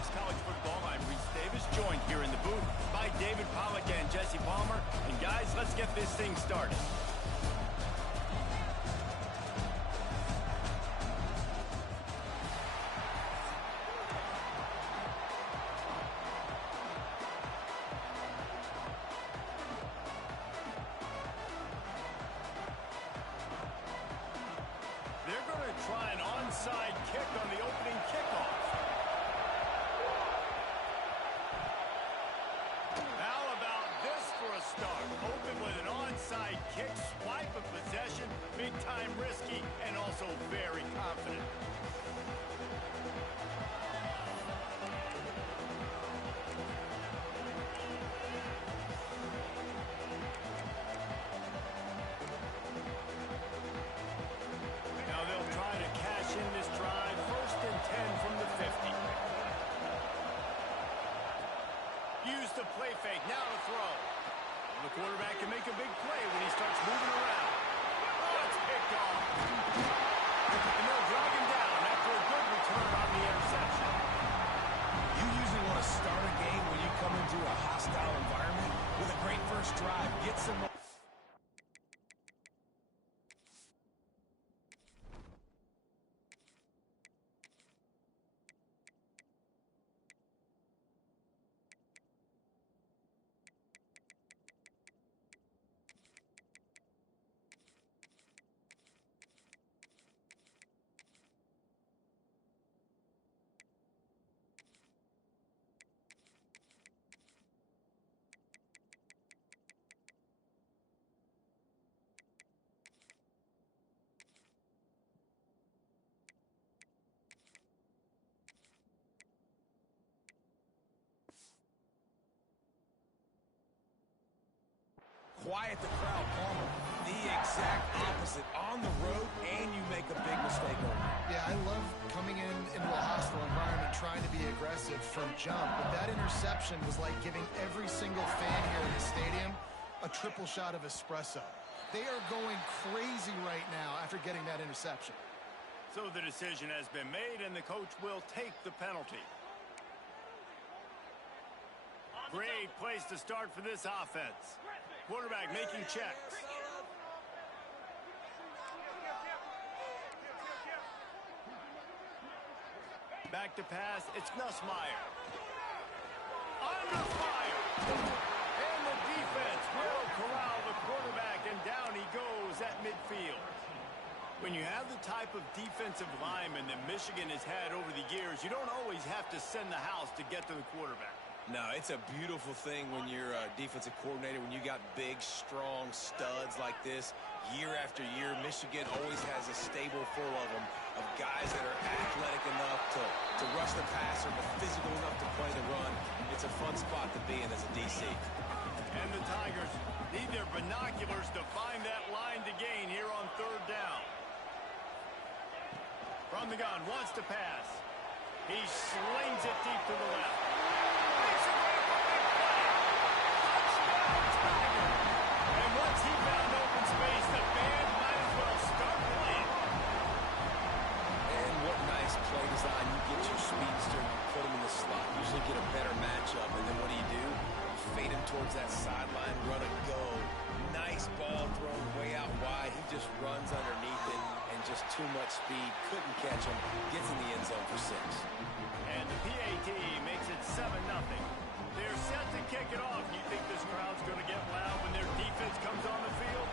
Sports College Football. I'm Reese Davis, joined here in the booth by David Pollack and Jesse Palmer. And guys, let's get this thing started. They're going to try an onside kick on the opening kickoff. How about this for a start? Open with an onside kick, swipe of possession, big time risky, and also very confident. Now they'll try to cash in this drive. 1st and 10 from the 50. Use the play fake, now to throw. The quarterback can make a big play when he starts moving around. Oh, it's picked off. And they'll drag him down after a good return on the interception. You usually want to start a game when you come into a hostile environment with a great first drive. Get some... Quiet the crowd, Palmer. The exact opposite. On the road, and you make a big mistake over it. Yeah, I love coming into a hostile environment, trying to be aggressive from jump. But that interception was like giving every single fan here in the stadium a triple shot of espresso. They are going crazy right now after getting that interception. So the decision has been made, and the coach will take the penalty. Great place to start for this offense. Quarterback making checks. Back to pass, it's Nussmeier. Under fire! And the defense will corral the quarterback, and down he goes at midfield. When you have the type of defensive lineman that Michigan has had over the years, you don't always have to send the house to get to the quarterback. No, it's a beautiful thing when you're a defensive coordinator, when you got big, strong studs like this. Year after year, Michigan always has a stable full of them, of guys that are athletic enough to rush the passer, but physical enough to play the run. It's a fun spot to be in as a DC. And the Tigers need their binoculars to find that line to gain here on 3rd down. From the gun, wants to pass. He slings it deep to the left. And once he found open space, the band might as well start playing. And what nice play design. You get your speedster, you put him in the slot, usually get a better matchup, and then what do? You fade him towards that sideline, run and go. Nice ball thrown way out wide. He just runs underneath it, and just too much speed. Couldn't catch him. Gets in the end zone for 6. And the PAT makes it 7-0. They're set to kick it off. You think this crowd's going to get loud when their defense comes on the field?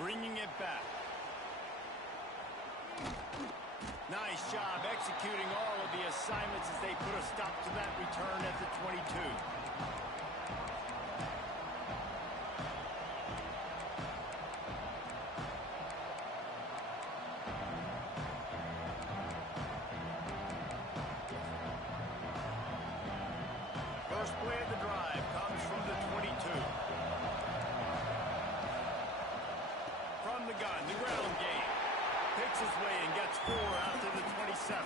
Bringing it back. Nice job executing all of the assignments as they put a stop to that return at the 22. First play of the drive comes from the 22. From the gun, the ground game. Picks his way and gets 4 out to the 27.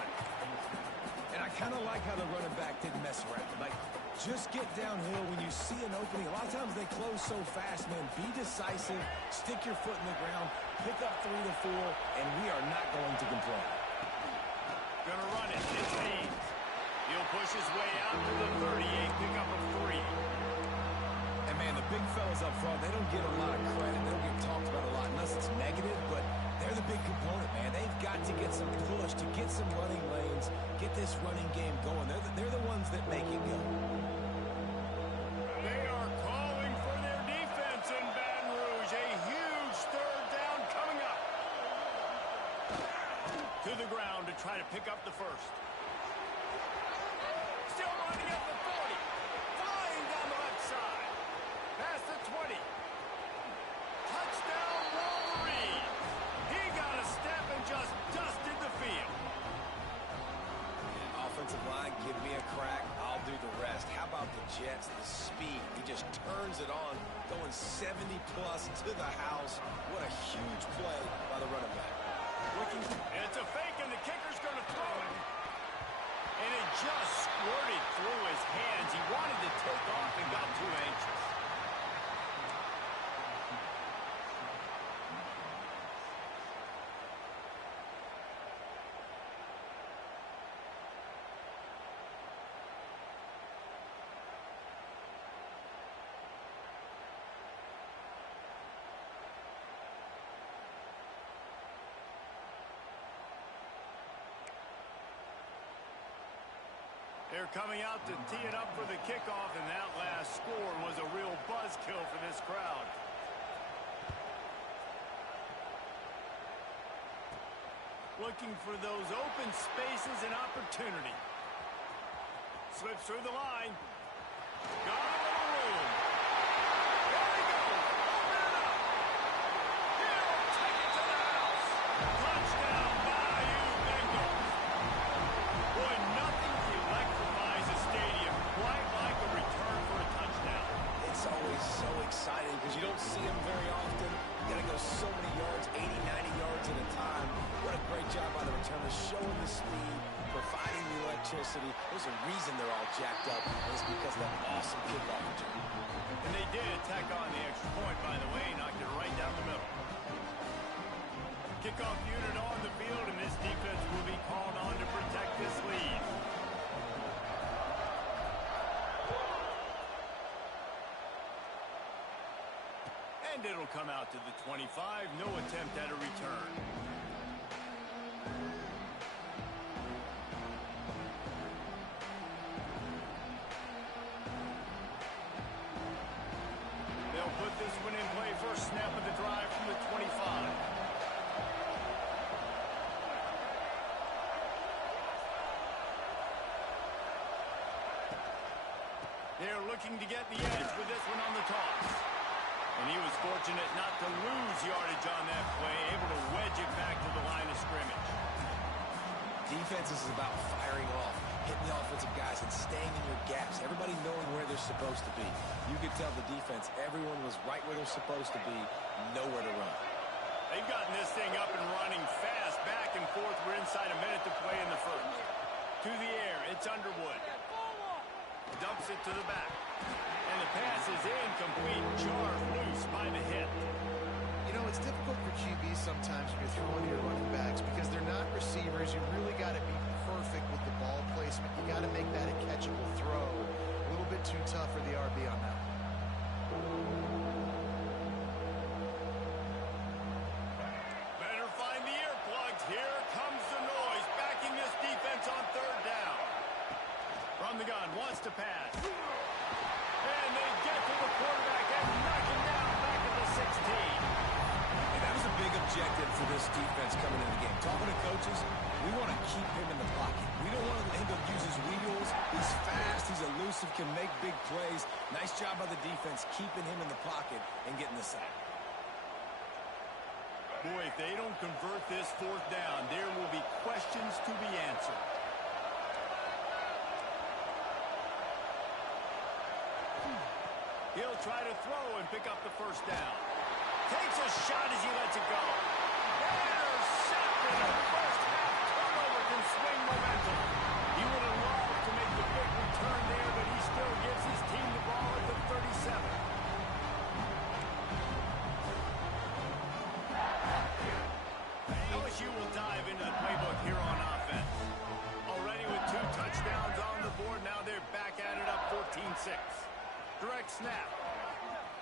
And I kind of like how the running back didn't mess around. Like, just get downhill when you see an opening. A lot of times they close so fast, man. Be decisive, stick your foot in the ground, pick up 3 to 4, and we are not going to complain. Gonna run it. It's Haynes. He'll push his way out to the 38, pick up a 3. And, man, the big fellas up front, they don't get a lot of credit. They don't get talked about a lot unless it's negative, but they're the big component, man. They've got to get some push, to get some running lanes, get this running game going. They're the ones that make it go. They are calling for their defense in Baton Rouge. A huge 3rd down coming up. To the ground to try to pick up the first. Still running up the 40. Flying down the left side. Past the 20. Touchdown Wolverine. He got a step and just dusted the field. Offensive line, give me a crack. I'll do the rest. How about the Jets, the speed? He just turns it on, going 70-plus to the house. What a huge play by the running back. It's a fake, and the kicker's going to throw it. And it just squirted through his hands. He wanted to take off and got too anxious. They're coming out to tee it up for the kickoff, and that last score was a real buzzkill for this crowd. Looking for those open spaces and opportunity. Slips through the line. Got a little room. There he goes. Open it up. He'll take it to the house. Touchdown, Bayou Bengals. Boy, nothing electrifies a stadium quite like a return for a touchdown. It's always so exciting because you don't see them very often. You got to go so many yards, 80, 90 yards at a time. What a great job by the returners, showing the speed, providing the electricity. There's a reason they're all jacked up, and it's because of that awesome kickoff return. And they did tack on the extra point, by the way, knocked it right down the middle. Kickoff unit on the field, and this defense will be called on to protect this lead. And it'll come out to the 25. No attempt at a return. They'll put this one in play. First snap of the drive from the 25. They're looking to get the edge with this one on the toss. And he was fortunate not to lose yardage on that play, able to wedge it back to the line of scrimmage. Defense is about firing off, hitting the offensive guys, and staying in your gaps. Everybody knowing where they're supposed to be. You could tell the defense, everyone was right where they're supposed to be, nowhere to run. They've gotten this thing up and running fast, back and forth. We're inside a minute to play in the first. To the air, it's Underwood. Dumps it to the back. And the pass is incomplete. Jarred loose by the hit. You know, it's difficult for QBs sometimes when you're throwing to your running backs because they're not receivers. You really got to be perfect with the ball placement. You got to make that a catchable throw. A little bit too tough for the RB on that one. Better find the earplugs. Here comes the noise. Backing this defense on 3rd down. From the gun, wants to pass. And they get to the quarterback and knock him down back at the 16. And that was a big objective for this defense coming into the game. Talking to coaches, we want to keep him in the pocket. We don't want him to use his wheels. He's fast, he's elusive, can make big plays. Nice job by the defense keeping him in the pocket and getting the sack. Boy, if they don't convert this 4th down, there will be questions to be answered. He'll try to throw and pick up the 1st down. Takes a shot as he lets it go. Intercepted Direct snap.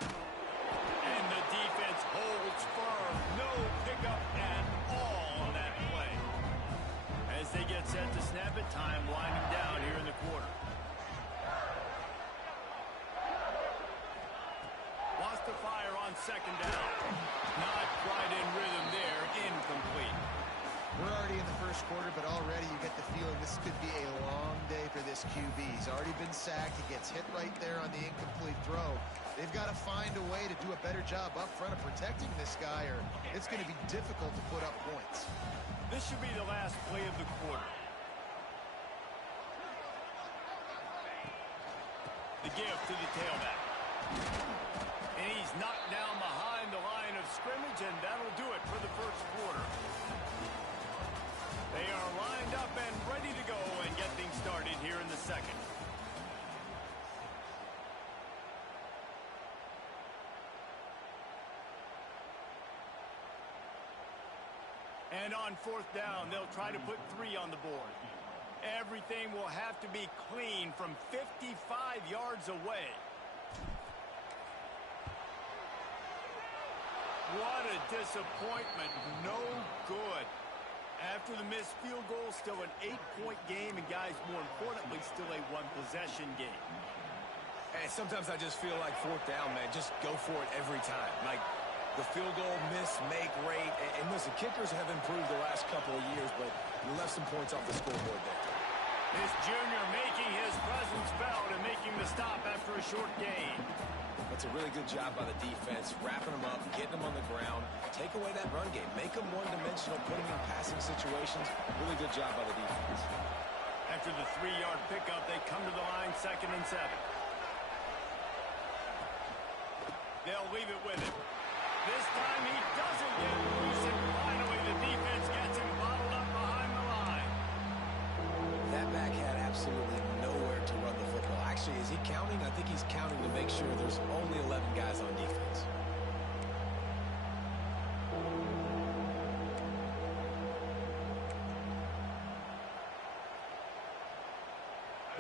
And the defense holds firm. No pickup at all on that play. As they get set to snap it, time winding down here in the quarter. Wants to fire on second down. Not quite in rhythm there. Incomplete. We're already in the first quarter, but already you get the feeling this could be a long day for this QB. He's already been sacked. He gets hit right there on the incomplete throw. They've got to find a way to do a better job up front of protecting this guy, or it's going to be difficult to put up points. This should be the last play of the quarter. The give to the tailback. And he's knocked down behind the line of scrimmage, and that'll do it for the first quarter. They are lined up and ready to go and get things started here in the second. And on fourth down, they'll try to put 3 on the board. Everything will have to be clean from 55 yards away. What a disappointment. No good. After the missed field goal, still an 8-point game, and guys, more importantly, still a 1-possession game. And sometimes I just feel like fourth down, man, just go for it every time. Like the field goal miss, make rate. And listen, kickers have improved the last couple of years, but you left some points off the scoreboard there. This junior making his presence felt and making the stop after a short gain. That's a really good job by the defense, wrapping them up, getting them on the ground, take away that run game, make them one-dimensional, put them in passing situations. Really good job by the defense. After the 3-yard pickup, they come to the line 2nd and 7. They'll leave it with him. This time he doesn't get loose, and finally the defense gets him bottled up behind the line. That back had absolutely nowhere to run the football. Actually, is he counting? I think he's counting to make sure there's only 11 guys on defense.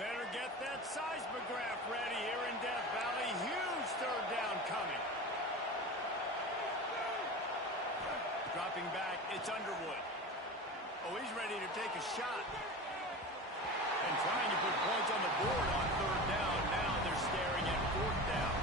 Better get that seismograph ready here in Death Valley. Huge third down coming. Dropping back, it's Underwood. Oh, he's ready to take a shot. And trying to put points on the board on third down. Now they're staring at fourth down.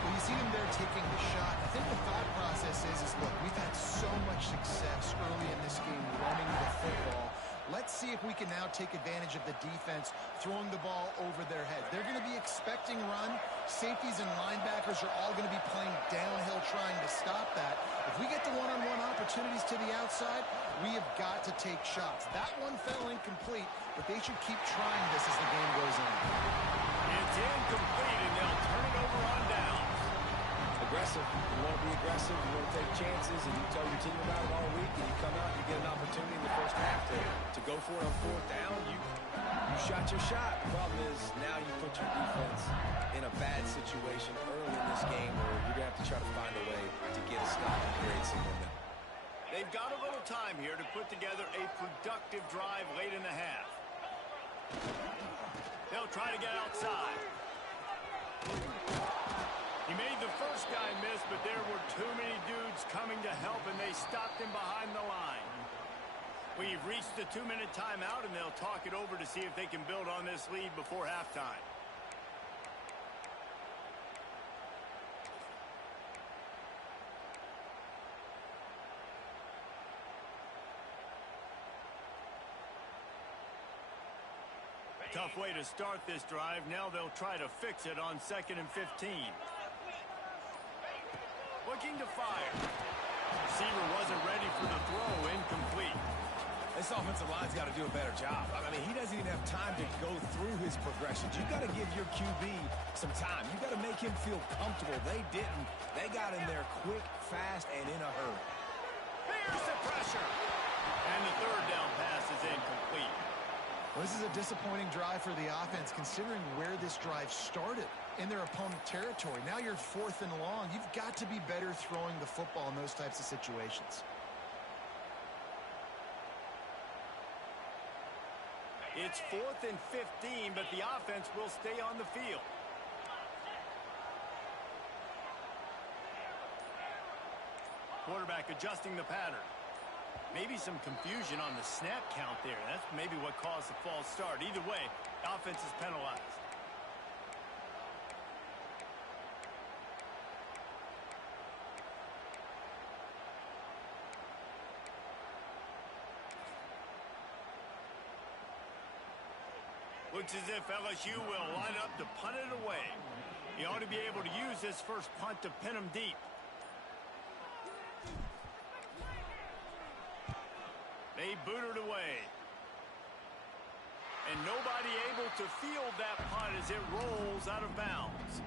When you see them there taking the shot, I think the thought process is look, we've had so much success early in this game running the football. Let's see if we can now take advantage of the defense throwing the ball over their head. They're going to be expecting run. Safeties and linebackers are all going to be playing downhill trying to stop that. If we get the one-on-one opportunities to the outside, we have got to take shots. That one fell incomplete, but they should keep trying this as the game goes on. It's incomplete, and they'll turn it over on down. Aggressive. You want to be aggressive. You want to take chances, and you tell your team about it all week, and you come out and you get an opportunity in the first half to go for it on fourth down. You shot your shot. The problem is now you put your defense in a bad situation early in this game where you're going to have to try to find a way to get a stop and create some momentum. They've got a little time here to put together a productive drive late in the half. They'll try to get outside. He made the first guy miss, but there were too many dudes coming to help, and they stopped him behind the line. We've reached the 2-minute timeout, and they'll talk it over to see if they can build on this lead before halftime. Tough way to start this drive. Now they'll try to fix it on 2nd and 15. Looking to fire. Receiver wasn't ready for the throw. Incomplete. This offensive line's got to do a better job. I mean, he doesn't even have time to go through his progressions. You've got to give your QB some time. You've got to make him feel comfortable. They didn't. They got in there quick, fast, and in a hurry. Here's the pressure. And the third down pass is incomplete. Well, this is a disappointing drive for the offense, considering where this drive started in their opponent territory. Now you're 4th and long. You've got to be better throwing the football in those types of situations. It's 4th and 15, but the offense will stay on the field. quarterback adjusting the pattern. Maybe some confusion on the snap count there. That's maybe what caused the false start. Either way, offense is penalized. Looks as if LSU will line up to punt it away. He ought to be able to use this first punt to pin him deep. They boot it away. And nobody able to field that punt as it rolls out of bounds.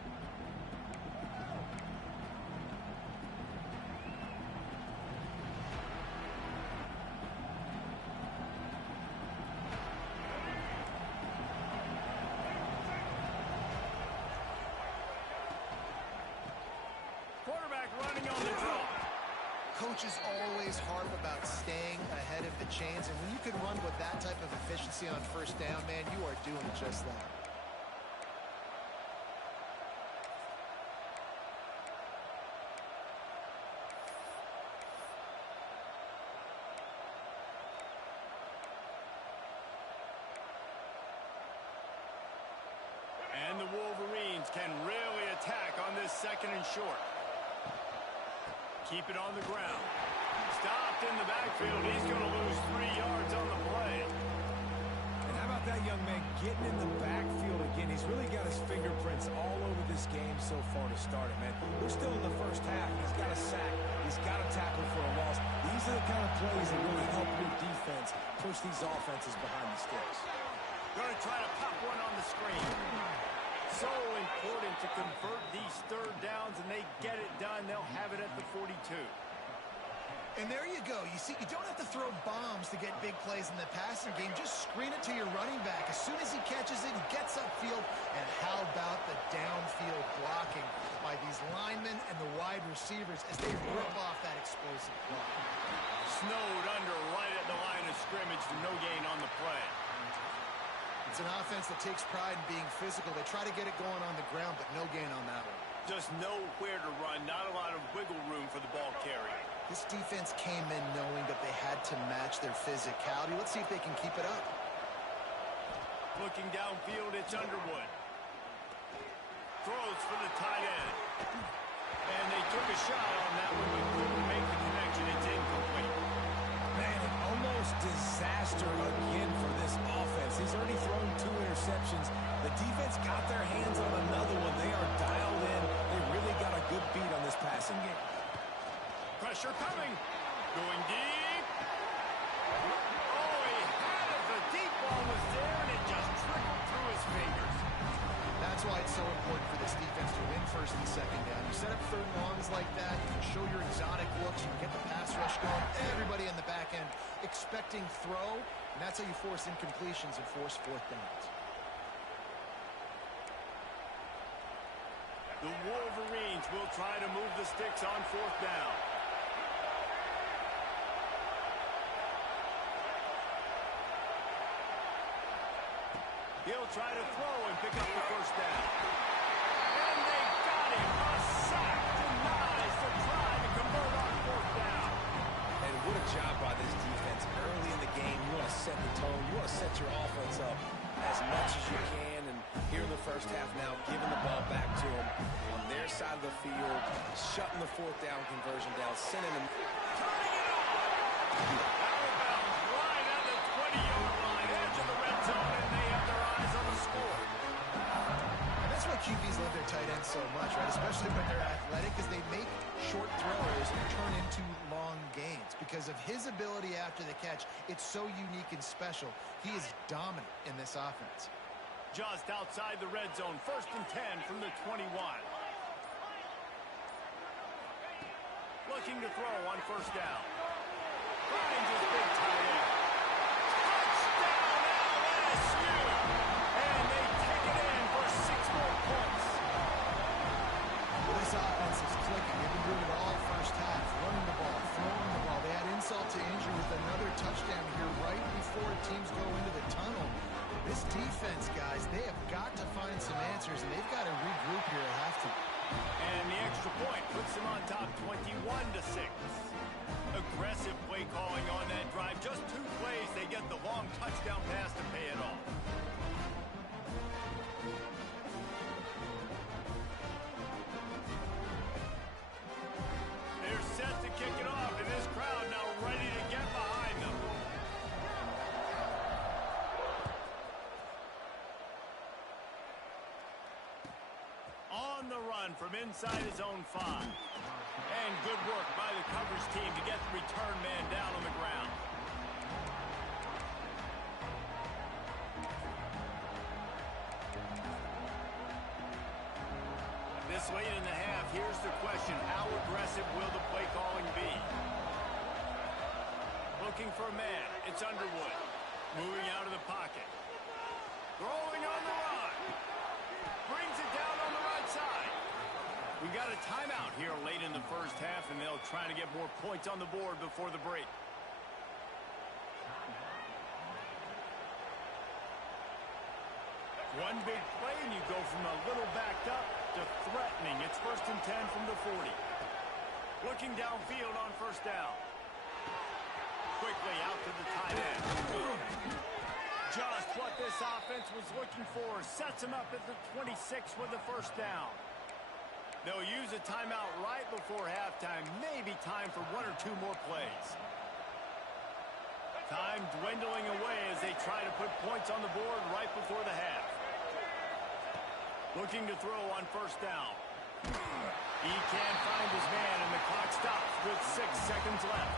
Quarterback running on the draw. Coaches always harp about staying ahead of the chains, and when you can run with that type of efficiency on first down, man, you are doing just that. And the Wolverines can really attack on this second and short. Keep it on the ground. Stopped in the backfield. He's going to lose 3 yards on the play. And how about that young man getting in the backfield again? He's really got his fingerprints all over this game so far to start it, man. We're still in the first half. He's got a sack. He's got a tackle for a loss. These are the kind of plays that really help your defense push these offenses behind the sticks. Going to try to pop one on the screen. So important to convert these third downs, and they get it done. They'll have it at the 42. And there you go. You see, you don't have to throw bombs to get big plays in the passing game. Just screen it to your running back. As soon as he catches it, he gets upfield. And how about the downfield blocking by these linemen and the wide receivers as they rip off that explosive block. Snowed under right at the line of scrimmage for no gain on the play. It's an offense that takes pride in being physical. They try to get it going on the ground, but no gain on that one. Just nowhere to run. Not a lot of wiggle room for the ball carrier. This defense came in knowing that they had to match their physicality. Let's see if they can keep it up. Looking downfield, it's Underwood. Throws for the tight end. And they took a shot on that one, but couldn't make the connection. It's incomplete. Man, an almost disaster again for this offense. He's already thrown 2 interceptions. The defense got their hands on another one. They are dialed in. They really got a good beat on this passing game. Pressure coming. Going deep. Oh, he had it. The deep ball was there, and it just trickled through his fingers. That's why it's so important for this defense to win first and second down. You set up third and longs like that, you can show your exotic looks, you get the pass rush going, everybody in the back end expecting throw, and that's how you force incompletions and force fourth downs. The Wolverines will try to move the sticks on fourth down. He'll try to throw and pick up the first down. And they got him. A sack denies the try to convert on fourth down. And what a job by this defense. Early in the game, you want to set the tone. You want to set your offense up as much as you can. And here in the first half now, giving the ball back to them on their side of the field, shutting the fourth down conversion down, sending them. Turning it on. Out of bounds, right at the 20-yard line, edge of the red zone, and they have their eyes on the score. And that's why QBs love their tight ends so much, right? Especially when they're athletic, because they make short throws turn into long gains. Because of his ability after the catch, it's so unique and special. He is dominant in this offense. Just outside the red zone, 1st and 10 from the 21. Looking to throw on first down. Finds his big tight end. Touchdown LSU! And they take it in for 6 more points. Well, this offense is clicking. They've been doing it all first half. Running the ball, throwing the ball. They had insult to injury with another touchdown here right before teams go into the tunnel. This defense, guys, they have got to find some answers, and they've got to regroup here at halftime. And the extra point puts them on top 21-6. touchdown pass to pay it off. They're set to kick it off, and this crowd now ready to get behind them. On the run from inside his own 5. And good work by the coverage team to get the return man down on the ground. This late in the half, here's the question. How aggressive will the play calling be? Looking for a man. It's Underwood. Moving out of the pocket. Throwing on the run. Brings it down on the right side. We got a timeout here late in the first half, and they'll try to get more points on the board before the break. One big play, and you go from a little backed up to threatening. It's 1st and 10 from the 40. Looking downfield on first down. Quickly out to the tight end. Just what this offense was looking for. Sets him up at the 26 with the first down. They'll use a timeout right before halftime. Maybe time for 1 or 2 more plays. Time dwindling away as they try to put points on the board right before the half. Looking to throw on first down. He can't find his man, and the clock stops with 6 seconds left.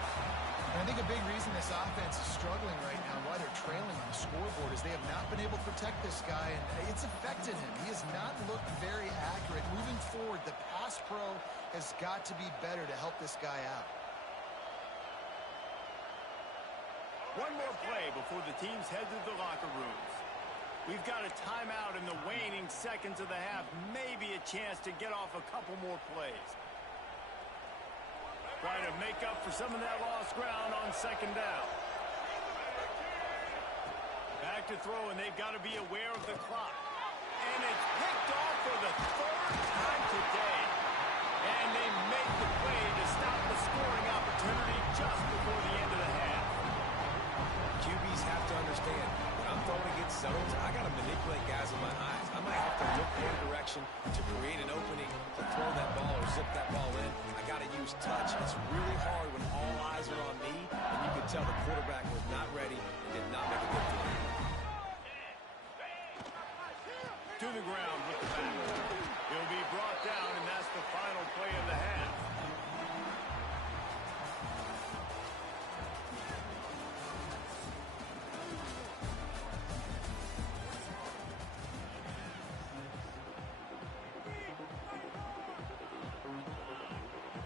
And I think a big reason this offense is struggling right now, why they're trailing on the scoreboard, is they have not been able to protect this guy, and it's affected him. He has not looked very accurate. Moving forward, the pass pro has got to be better to help this guy out. One more play before the teams head to the locker rooms. We've got a timeout in the waning seconds of the half. Maybe a chance to get off a couple more plays. Trying to make up for some of that lost ground on second down. Back to throw, and they've got to be aware of the clock. And it's picked off for the 3rd time today. And they make the play to stop the scoring opportunity just before the end of the half. QBs have to understand, when I'm throwing against zones, I got to manipulate guys with my eyes. I might have to look their direction to create an opening to throw that ball or zip that ball in. I got to use touch. It's really hard when all eyes are on me, and you can tell the quarterback was not ready and did not make a good throw. To the ground with the back. He'll be brought down, and that's the final play of the half.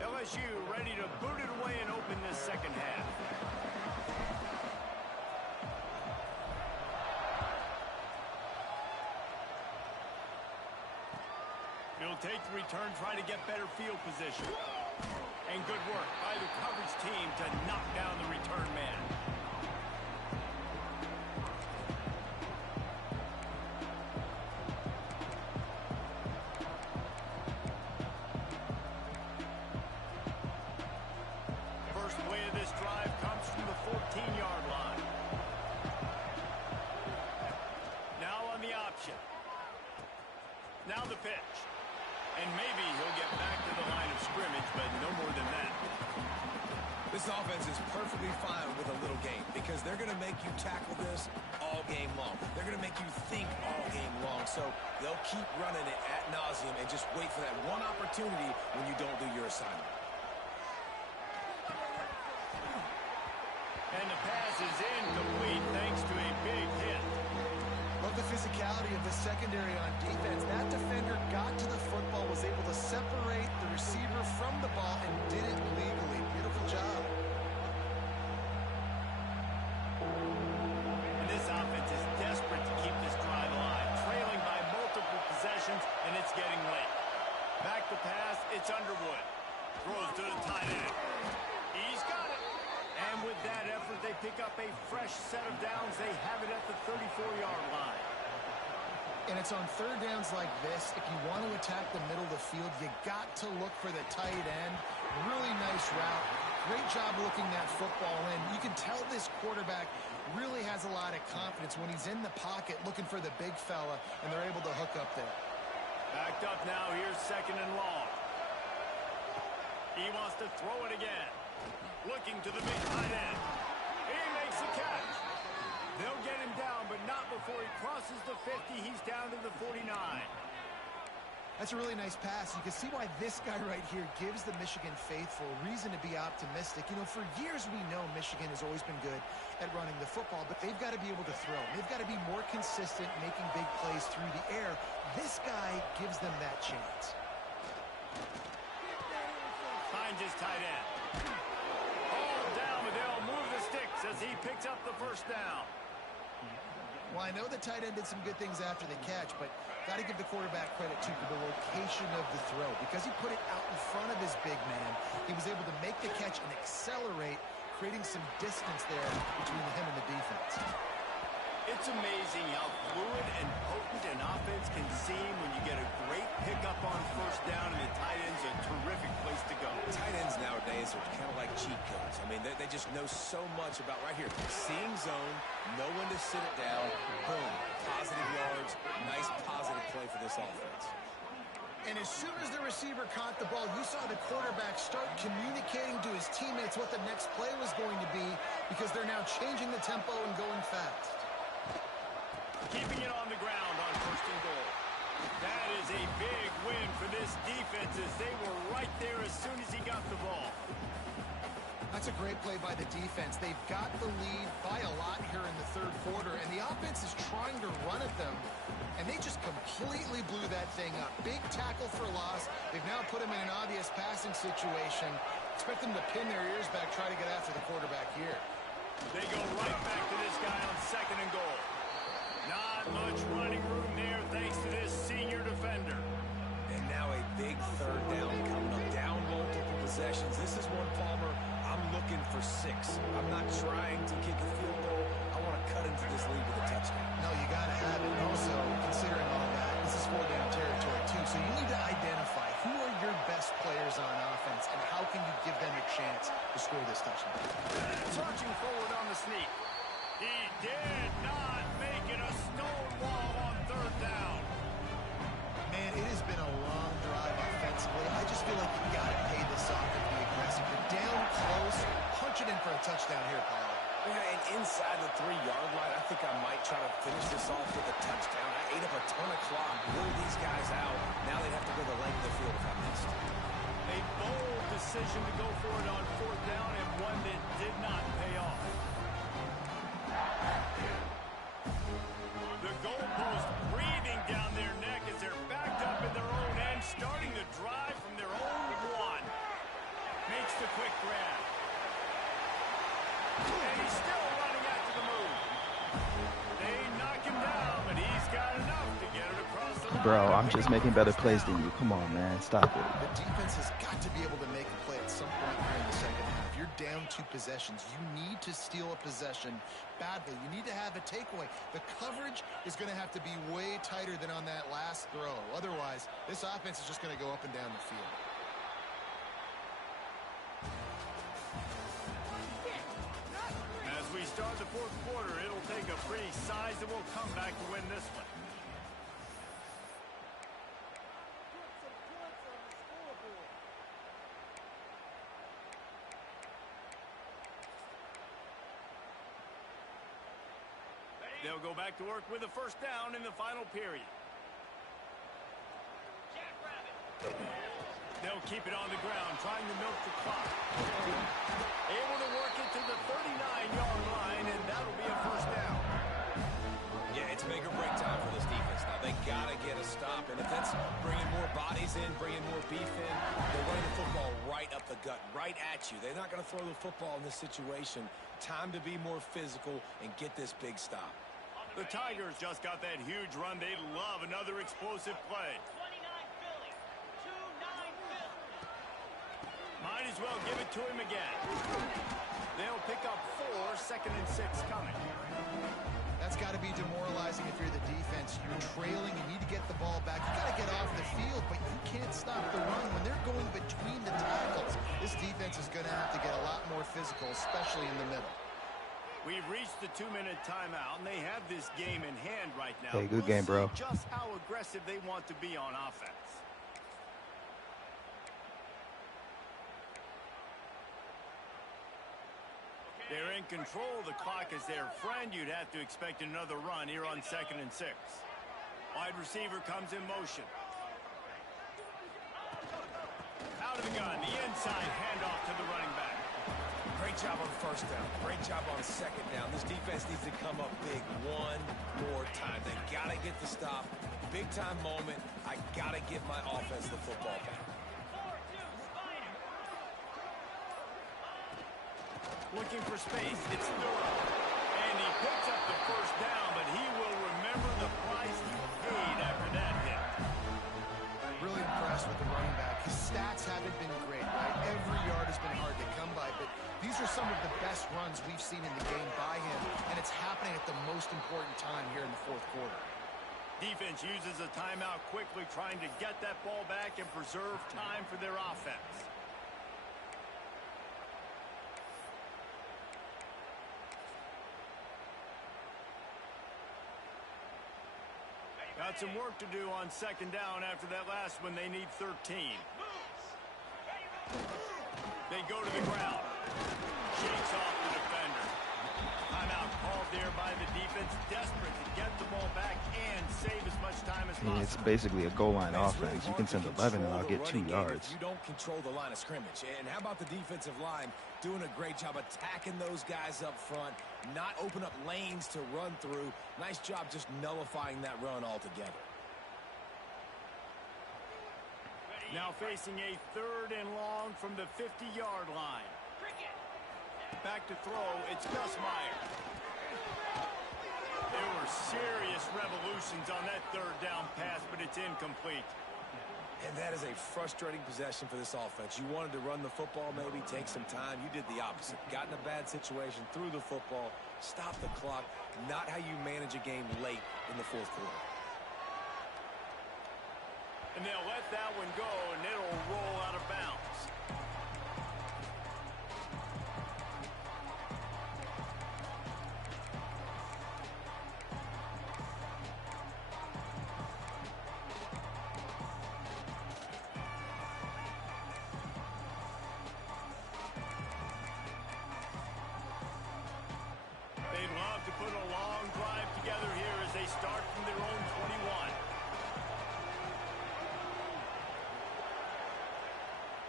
LSU ready to boot it away and open this second half. He'll take the return, try to get better field position. And good work by the coverage team to knock down the return man. First play of this drive comes from the 14-yard line. Now on the option. Now the pitch. And maybe he'll get back to the line of scrimmage, but no more than that. This offense is perfectly fine with a little game because they're going to make you tackle this all game long. They're going to make you think all game long. So they'll keep running it ad nauseum and just wait for that one opportunity when you don't do your assignment. And the pass is incomplete thanks to a big hit. Love the physicality of the secondary on defense. That defender got to the football, was able to separate the receiver from the ball, and did it legally. Beautiful job. And this offense is desperate to keep this drive alive, trailing by multiple possessions, and it's getting late. Back to pass, it's Underwood. Throws to the tight end. He's got it. And with that effort, they pick up a fresh set of downs. They have it at the 34-yard line. And it's on third downs like this. If you want to attack the middle of the field, you got to look for the tight end. Really nice route. Great job looking that football in. You can tell this quarterback really has a lot of confidence when he's in the pocket looking for the big fella, and they're able to hook up there. Backed up now. Here's 2nd and long. He wants to throw it again. Looking to the big tight end. He makes the catch. They'll get him down, but not before he crosses the 50. He's down to the 49. That's a really nice pass. You can see why this guy right here gives the Michigan faithful reason to be optimistic. You know, for years we know Michigan has always been good at running the football, but they've got to be able to throw. They've got to be more consistent making big plays through the air. This guy gives them that chance. Finds his tight end. All down, but they'll move the sticks as he picks up the first down. Well, I know the tight end did some good things after the catch, but got to give the quarterback credit, too, for the location of the throw. Because he put it out in front of his big man, he was able to make the catch and accelerate, creating some distance there between him and the defense. It's amazing how fluid and potent an offense can seem when you get a great pickup on first down, and the tight end's a terrific place to go. Tight ends nowadays are kind of like cheat codes. I mean, they just know so much about right here. Seeing zone, know when to sit it down, boom, positive yards, nice positive play for this offense. And as soon as the receiver caught the ball, you saw the quarterback start communicating to his teammates what the next play was going to be, because they're now changing the tempo and going fast. Keeping it on the ground on 1st and goal. That is a big win for this defense, as they were right there as soon as he got the ball. That's a great play by the defense. They've got the lead by a lot here in the 3rd quarter, and the offense is trying to run at them, and they just completely blew that thing up. Big tackle for loss. They've now put him in an obvious passing situation. Expect them to pin their ears back, try to get after the quarterback here. They go right back to this guy on 2nd and goal. Not much running room there thanks to this senior defender. And now a big 3rd down coming up. Down multiple possessions. This is one, Palmer, I'm looking for 6. I'm not trying to kick a field goal. I want to cut into this lead with a touchdown. No, you got to have it. And also, considering all that, this is 4-down territory, too. So you need to identify who are your best players on offense and how can you give them a chance to score this touchdown. Charging forward on the sneak. He did not make it a stone wall on 3rd down. Man, it has been a long drive offensively. I just feel like you got to pay this off and be aggressive. You're down close. Punch it in for a touchdown here, Paul. Yeah, and inside the 3-yard line, I think I might try to finish this off with a touchdown. I ate up a ton of clock, wore these guys out. Now they'd have to go the length of the field if I missed. A bold decision to go for it on 4th down, and one that did not pay off. The goalpost breathing down their neck as they're backed up in their own end, starting to drive from their own 1. Makes the quick grab. And he's still running after the move. They knock him down, but he's got enough to get it across the line. Bro, I'm just making better plays than you. Come on, man. Stop it. The defense has got to be able to make a play at some point here in the 2nd half. You're down 2 possessions. You need to steal a possession badly. You need to have a takeaway. The coverage is going to have to be way tighter than on that last throw. Otherwise, this offense is just going to go up and down the field. As we start the 4th quarter, it'll take a pretty sizable comeback to win this one. They'll go back to work with a 1st down in the final period. They'll keep it on the ground, trying to milk the clock. Able to work it to the 39-yard line, and that'll be a 1st down. Yeah, it's make or break time for this defense. Now, they got to get a stop, and if that's bringing more bodies in, bringing more beef in, they're running the football right up the gut, right at you. They're not going to throw the football in this situation. Time to be more physical and get this big stop. The Tigers just got that huge run. They love another explosive play. Might as well give it to him again. They'll pick up 4, 2nd and 6 coming. That's got to be demoralizing if you're the defense. You're trailing, you need to get the ball back. You got to get off the field, but you can't stop the run when they're going between the tackles. This defense is going to have to get a lot more physical, especially in the middle. We've reached the 2-minute timeout, and they have this game in hand right now. Hey, good game, bro. See just how aggressive they want to be on offense. They're in control. The clock is their friend. You'd have to expect another run here on 2nd and 6. Wide receiver comes in motion. Out of the gun, the inside handoff to the running back. Great job on first down. Great job on second down. This defense needs to come up big one more time. They got to get the stop. Big time moment. I got to get my offense the football back. Looking for space. It's Durham. And he picks up the first down, but he will remember the price he paid after that hit. Really impressed with the running back. His stats haven't been great, right? Every yard has been hard to come by, but these are some of the best runs we've seen in the game by him, and it's happening at the most important time here in the fourth quarter. Defense uses a timeout quickly, trying to get that ball back and preserve time for their offense. Got some work to do on 2nd down after that last one. They need 13. They go to the ground. Shakes off the defender. Timeout called there by the defense. Desperate to get the ball back and save as much time as possible. It's basically a goal line offense. You can send 11 and I'll get 2 yards. You don't control the line of scrimmage. And how about the defensive line doing a great job attacking those guys up front, not open up lanes to run through. Nice job just nullifying that run altogether. Now facing a 3rd and long from the 50-yard line. Back to throw, it's Gus Meyer. There were serious revolutions on that 3rd down pass, but it's incomplete. And that is a frustrating possession for this offense. You wanted to run the football, maybe take some time. You did the opposite. Got in a bad situation, threw the football, stopped the clock. Not how you manage a game late in the fourth quarter. And they'll let that one go, and it'll roll out of bounds. They'd love to put a long drive together here as they start from their own 21.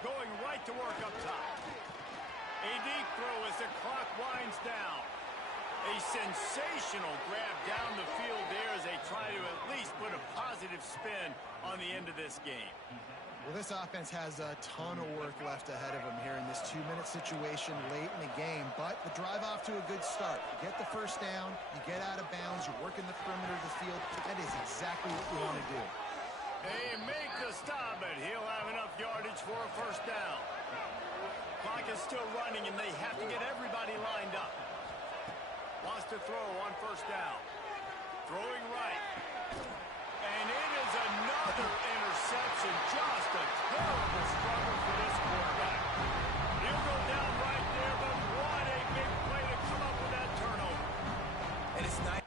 Going right to work up top. A deep throw as the clock winds down. A sensational grab down the field there as they try to at least put a positive spin on the end of this game. Well, this offense has a ton of work left ahead of them here in this 2-minute situation late in the game, but the drive off to a good start. You get the first down, you get out of bounds, you're working the perimeter of the field. That is exactly what you want to do. They make the stop, but he'll have enough yardage for a first down. Clock is still running, and they have to get everybody lined up. Wants to throw on first down. Throwing right. And it is another interception. Just a terrible struggle for this quarterback. He'll go down right there, but what a big play to come up with that turnover. And it's nice.